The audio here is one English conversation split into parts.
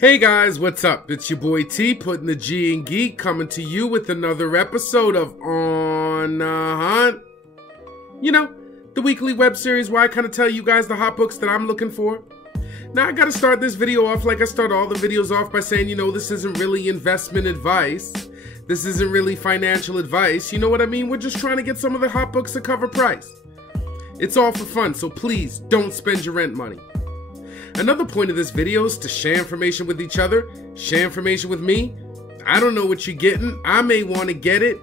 Hey guys, what's up? It's your boy T, putting the G in Geek, coming to you with another episode of On a Hunt. You know, the weekly web series where I kind of tell you guys the hot books that I'm looking for. Now I gotta start this video off like I start all the videos off by saying, this isn't really investment advice. This isn't really financial advice. You know what I mean? We're just trying to get some of the hot books at cover price. It's all for fun, so please don't spend your rent money. Another point of this video is to share information with each other, share information with me. I don't know what you're getting. I may want to get it.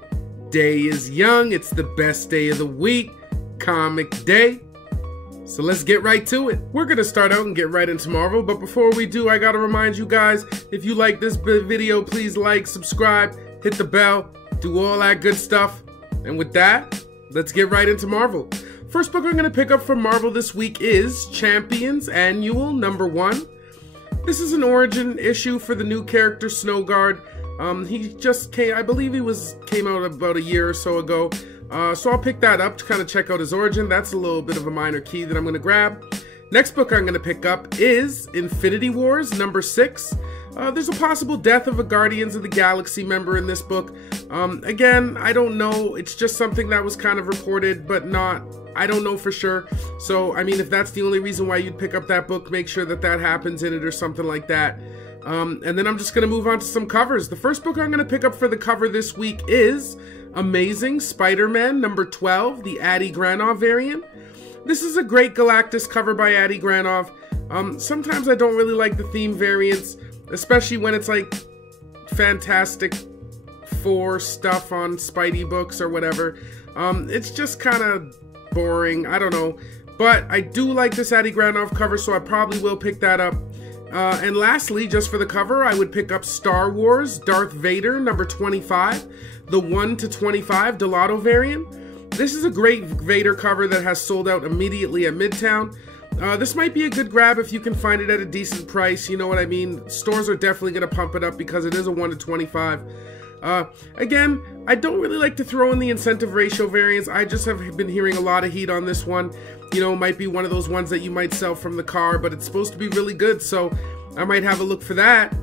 Day is young. It's the best day of the week. Comic day. So let's get right to it. We're going to start out and get right into Marvel, but before we do, I got to remind you guys, if you like this video, please like, subscribe, hit the bell, do all that good stuff. And with that, let's get right into Marvel. First book I'm going to pick up from Marvel this week is Champions Annual #1. This is an origin issue for the new character Snowguard. He just came, I believe came out about a year or so ago. So I'll pick that up to kind of check out his origin. That's a little bit of a minor key that I'm going to grab. Next book I'm going to pick up is Infinity Wars #6. There's a possible death of a Guardians of the Galaxy member in this book. Again, I don't know. It's just something that was kind of reported, but I don't know for sure. So, I mean, if that's the only reason why you'd pick up that book, make sure that happens in it or something like that. And then I'm just going to move on to some covers. The first book I'm going to pick up for the cover this week is Amazing Spider-Man #12, the Adi Granov variant. This is a great Galactus cover by Adi Granov. Sometimes I don't really like the theme variants, especially when it's like Fantastic Four stuff on Spidey books or whatever. It's just kind of boring. I don't know. But I do like this Adi Granov cover, so I probably will pick that up. And lastly, just for the cover, I would pick up Star Wars Darth Vader #25, the 1/25 Delato variant. This is a great Vader cover that has sold out immediately at Midtown. This might be a good grab if you can find it at a decent price, you know what I mean? Stores are definitely going to pump it up because it is a 1/25. Again, I don't really like to throw in the incentive ratio variants. I just have been hearing a lot of heat on this one. Might be one of those ones that you might sell from the car, but it's supposed to be really good, so I might have a look for that.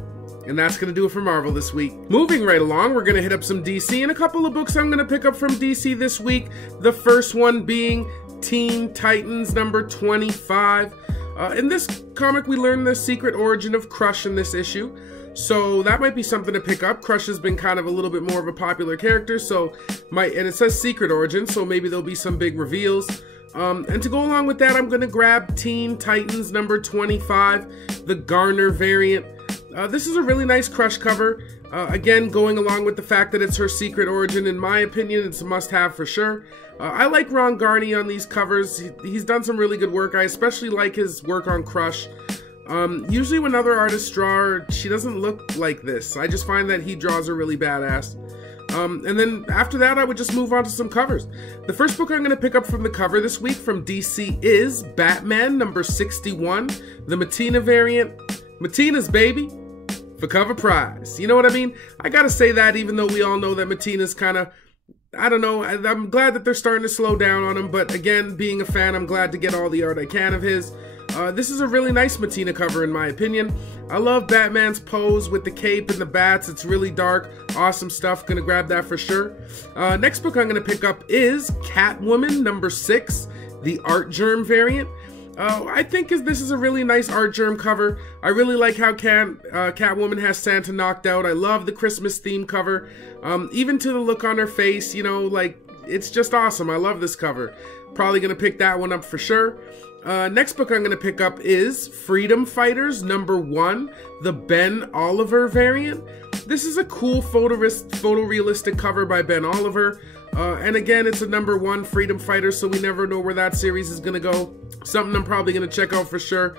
And that's going to do it for Marvel this week. Moving right along, we're going to hit up some DC and a couple of books I'm going to pick up from DC this week. The first one being Teen Titans #25. In this comic, we learn the secret origin of Crush in this issue. So that might be something to pick up. Crush has been kind of a little bit more of a popular character, and it says secret origin, so maybe there'll be some big reveals. And to go along with that, I'm going to grab Teen Titans #25, the Garner variant. This is a really nice Crush cover. Again, going along with the fact that it's her secret origin, in my opinion, it's a must-have for sure. I like Ron Garney on these covers. He's done some really good work. I especially like his work on Crush. Usually when other artists draw her, she doesn't look like this. I just find that he draws her really badass. And then after that, I would just move on to some covers. The first book I'm going to pick up from the cover this week from DC is Batman #61, the Mattina variant. Mattina's, baby, for cover prize. You know what I mean? I gotta say that, even though we all know that Mattina's kind of, I don't know, I'm glad that they're starting to slow down on him, but again, being a fan, I'm glad to get all the art I can of his. This is a really nice Mattina cover in my opinion. I love Batman's pose with the cape and the bats. It's really dark, awesome stuff. Gonna grab that for sure. Next book I'm gonna pick up is Catwoman #6, the Art Germ variant. I think this is a really nice Art Germ cover. I really like how Catwoman has Santa knocked out. I love the Christmas theme cover. Even to the look on her face, it's just awesome. I love this cover. Probably gonna pick that one up for sure. Next book I'm going to pick up is Freedom Fighters #1, the Ben Oliver variant. This is a cool photorealistic cover by Ben Oliver. And again, it's a #1 Freedom Fighters, so we never know where that series is going to go. Something I'm probably going to check out for sure.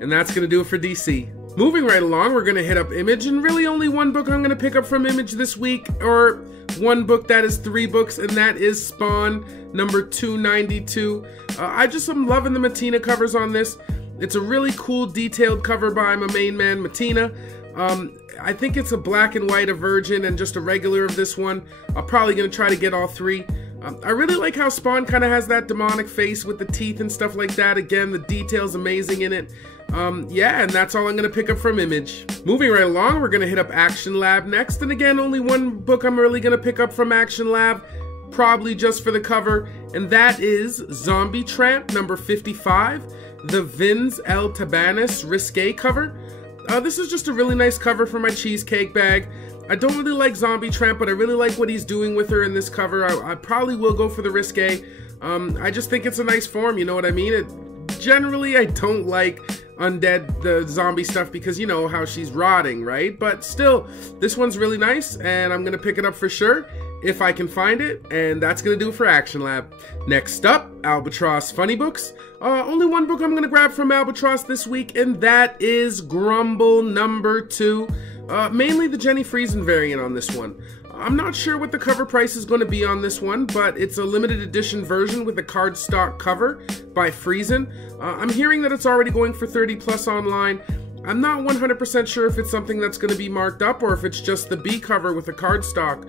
And that's going to do it for DC. Moving right along, we're going to hit up Image, and really only one book I'm going to pick up from Image this week, or one book that is 3 books, and that is Spawn #292. I'm loving the Mattina covers on this. It's a really cool detailed cover by my main man Mattina. I think it's a black and white, a virgin, and just a regular of this one. I'm probably going to try to get all 3. I really like how Spawn kind of has that demonic face with the teeth and stuff like that. Again, the detail's amazing in it. Yeah, and that's all I'm going to pick up from Image. Moving right along, we're going to hit up Action Lab next. And again, only one book I'm really going to pick up from Action Lab, probably just for the cover, and that is Zombie Tramp number 55, the Vince L. Tabanis Risque cover. This is just a really nice cover for my cheesecake bag. I don't really like Zombie Tramp, but I really like what he's doing with her in this cover. I probably will go for the Risque. I just think it's a nice form, you know what I mean? Generally, I don't like undead, the zombie stuff, because you know how she's rotting, right? But still, this one's really nice, and I'm going to pick it up for sure if I can find it, and that's going to do it for Action Lab. Next up, Albatross Funny Books. Only one book I'm going to grab from Albatross this week, and that is Grumble number 2. Mainly the Jenny Friesen variant on this one. I'm not sure what the cover price is going to be on this one, but it's a limited edition version with a cardstock cover by Friesen. I'm hearing that it's already going for 30 plus online. I'm not 100% sure if it's something that's going to be marked up or if it's just the B cover with a cardstock.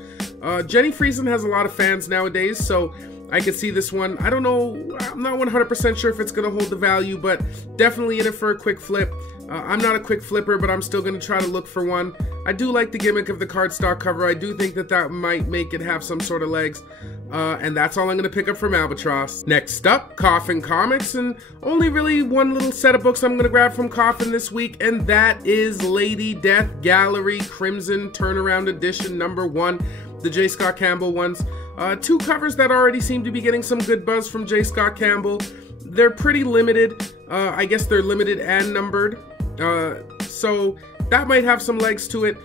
Jenny Friesen has a lot of fans nowadays, so I could see this one. I don't know, I'm not 100% sure if it's going to hold the value, but definitely in it for a quick flip. I'm not a quick flipper, but I'm still going to try to look for one. I do like the gimmick of the cardstock cover. I do think that that might make it have some sort of legs. And that's all I'm going to pick up from Albatross. Next up, Coffin Comics, and only really one little set of books I'm going to grab from Coffin this week, and that is Lady Death Gallery Crimson Turnaround Edition number 1, the J. Scott Campbell ones. Two covers that already seem to be getting some good buzz from J. Scott Campbell. They're pretty limited. I guess they're limited and numbered. So that might have some legs to it.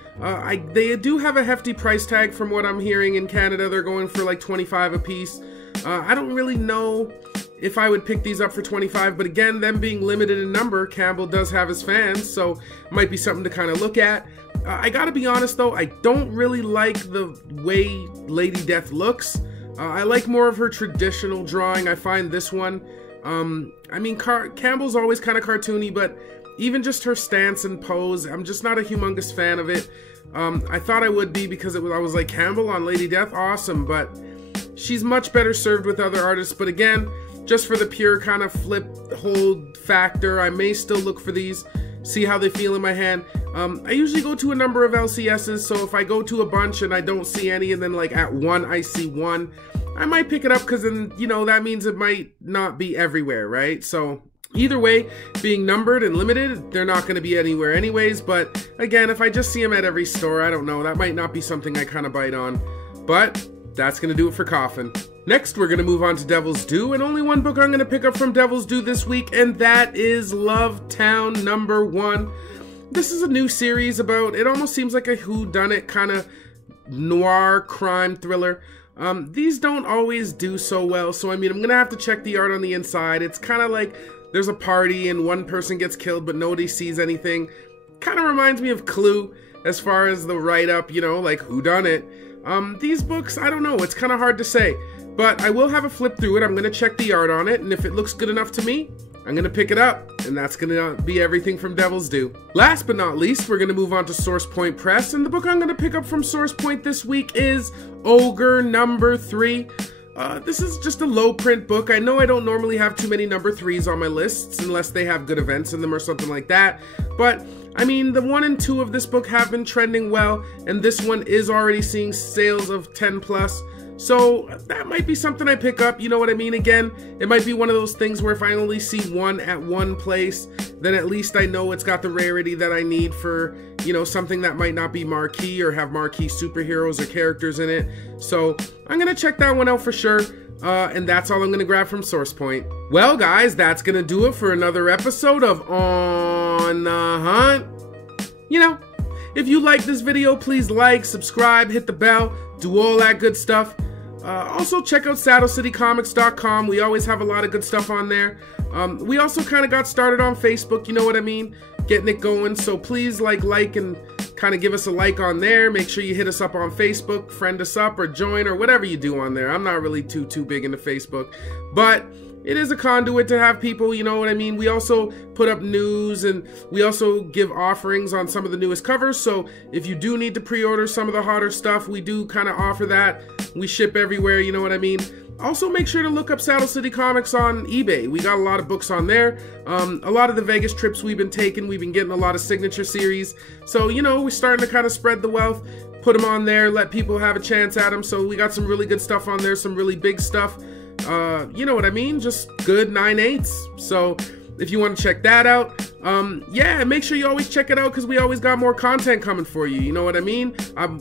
They do have a hefty price tag from what I'm hearing in Canada. They're going for like 25 a piece. I don't really know if I would pick these up for 25, but again, them being limited in number, Campbell does have his fans, so it might be something to kind of look at. I gotta be honest though, I don't really like the way Lady Death looks. I like more of her traditional drawing. I find this one, I mean, Campbell's always kind of cartoony, but even just her stance and pose, I'm just not a humongous fan of it. I thought I would be because I was like, Campbell on Lady Death, awesome, but she's much better served with other artists. But again, just for the pure kind of flip hold factor, I may still look for these, see how they feel in my hand. I usually go to a number of LCSs, so if I go to a bunch and I don't see any, and then like at one I see one, I might pick it up, because then, you know, that means it might not be everywhere, right? So either way, being numbered and limited, they're not going to be anywhere anyways. But again, if I just see them at every store, I don't know, that might not be something I kind of bite on. But that's going to do it for Coffin. Next, we're going to move on to Devil's Due, and only one book I'm going to pick up from Devil's Due this week, and that is Love Town number 1. This is a new series about, it almost seems like a whodunit kind of noir crime thriller. These don't always do so well, so I mean, I'm going to have to check the art on the inside. It's kind of like there's a party and one person gets killed but nobody sees anything. Kind of reminds me of Clue as far as the write-up, you know, like whodunit. These books, I don't know, it's kind of hard to say. But I will have a flip through it. I'm going to check the art on it, and if it looks good enough to me, I'm going to pick it up. And that's going to be everything from Devil's Due. Last but not least, we're going to move on to Source Point Press, and the book I'm going to pick up from Source Point this week is Ogre number 3. This is just a low print book. I know I don't normally have too many number 3s on my lists unless they have good events in them or something like that. But I mean, the 1 and 2 of this book have been trending well, and this one is already seeing sales of 10 plus. So that might be something I pick up, you know what I mean? Again, it might be one of those things where if I only see one at one place, then at least I know it's got the rarity that I need for, you know, something that might not be marquee or have marquee superheroes or characters in it. So I'm going to check that one out for sure. And that's all I'm going to grab from Source Point. Well, guys, that's going to do it for another episode of On the Hunt. You know, if you like this video, please like, subscribe, hit the bell, do all that good stuff. Also, check out SaddleCityComics.com. We always have a lot of good stuff on there. We also kind of got started on Facebook, you know what I mean? Getting it going. So please like and kind of give us a like on there. Make sure you hit us up on Facebook, friend us up or join or whatever you do on there. I'm not really too big into Facebook. But it is a conduit to have people, you know what I mean? We also put up news, and we also give offerings on some of the newest covers. So if you do need to pre-order some of the hotter stuff, we do kind of offer that. We ship everywhere, you know what I mean? Also, make sure to look up Saddle City Comics on eBay. We got a lot of books on there. A lot of the Vegas trips we've been taking, we've been getting a lot of signature series. So, you know, we're starting to kind of spread the wealth, put them on there, let people have a chance at them. So we got some really good stuff on there, some really big stuff. You know what I mean? Just good 9/8. So if you want to check that out, yeah, make sure you always check it out, because we always got more content coming for you. You know what I mean?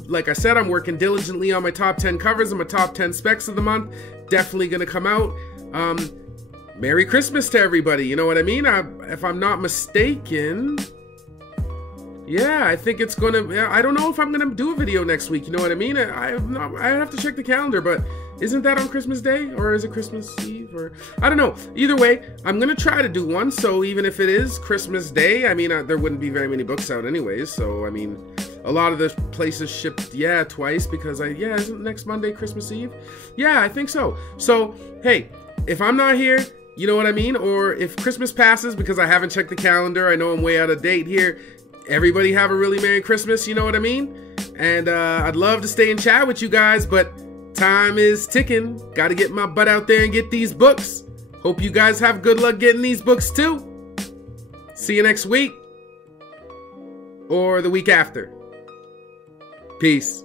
Like I said, I'm working diligently on my top 10 covers and my top 10 specs of the month. Definitely gonna come out. Merry Christmas to everybody. You know what I mean? If I'm not mistaken, yeah, I think it's gonna. I don't know if I'm gonna do a video next week. You know what I mean? I have to check the calendar, but isn't that on Christmas Day, or is it Christmas Eve, or I don't know. Either way, I'm gonna try to do one. So even if it is Christmas Day, I mean, there wouldn't be very many books out anyways. So I mean, a lot of the places shipped, yeah, twice, because isn't next Monday Christmas Eve? Yeah, I think so. So hey, if I'm not here, you know what I mean? Or if Christmas passes because I haven't checked the calendar, I know I'm way out of date here. Everybody have a really Merry Christmas, you know what I mean? And I'd love to stay and chat with you guys, but time is ticking. Got to get my butt out there and get these books. Hope you guys have good luck getting these books too. See you next week or the week after. Peace.